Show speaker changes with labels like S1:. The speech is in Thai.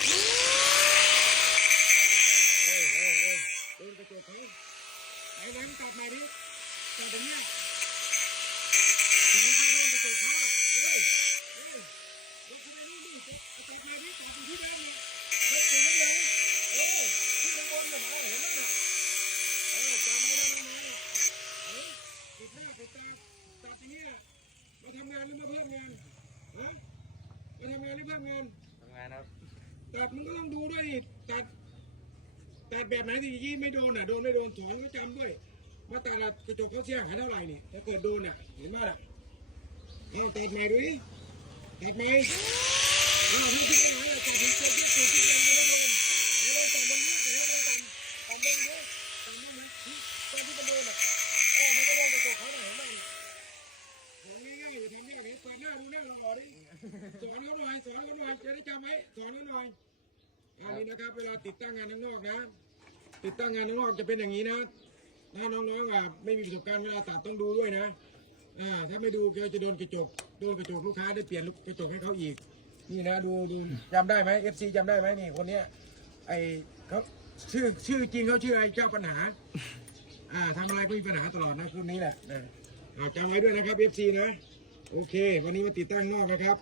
S1: เฮ้ยเฮ้ยเฮ้ยโดนกระจกเขาไอ้แหวนตัดม่ดิตัดตรงนี้ยเห็นไหมโดนกระจกเขาเฮ้ยเฮ้ยยกขึ้นไปนี่นี่ตัดม่ดิตัดอยู่ที่เดิมนี่ยกสูงขึ้นเลยเออขึ้นข้างบนเนี่ยเห็นไหมน่ะเออจำไว้นะน้องๆเออปิดหน้าปิดตาตัดอย่างเงี้ยมาทำงานหรือมาเพิ่มงานฮะมาทำงานหรือเพิ่มงาน
S2: ทำงานครับ
S1: ตัดมันก็ต้องดูด้วยตัดตัดแบบไหนที่ยี่ไม่โดนอะโดนไม่โดนถอนก็จำด้วยว่าตัดอะกระจกเขาเสียหายเท่าไหร่นี่ถ้าเกิดโดนอะเห็นไหมล่ะเอาตัดใหม่ดูดิตัดใหม่เอาถ้าคิดไม่หายอะตัดถึงเจอที่สุดที่เดินก็ไม่โดนเดี๋ยวเราตัดมันนี้เดี๋ยวเราตัดตัดมันเยอะตัดมันนะตอนที่มันโดนอะโอ้มันก็โดนกระจกเขาหน่อยเห็นไหมของง่ายๆอยู่ทำยากเลยเปิดหน้าดูหน้าหล่อดิ สอนเขาหน่อยสอนเขาหน่อยจะได้จำไว้สอนเขาหน่อยอันนี้นะครับ เวลาติดตั้งงานข้างนอกนะ ติดตั้งงานข้างนอกจะเป็นอย่างนี้นะถ้าน้องๆอะไม่มีประสบการณ์เวลาตัดต้องดูด้วยนะอ่าถ้าไม่ดูก็จะโดนกระจกโดนกระจกลูกค้าได้เปลี่ยนกระจกให้เขาอีก นี่นะดูดูจำได้ไหม FC จำได้ไหมนี่คนเนี้ยไอเขาชื่อชื่อจริงเขาชื่อไอเจ้าปัญหา อ่าทำอะไรก็มีปัญหาตลอดนะคนนี้แหละนะจำไว้ด้วยนะครับ FC นะ โอเค วันนี้มาติดตั้งนอกนะครับ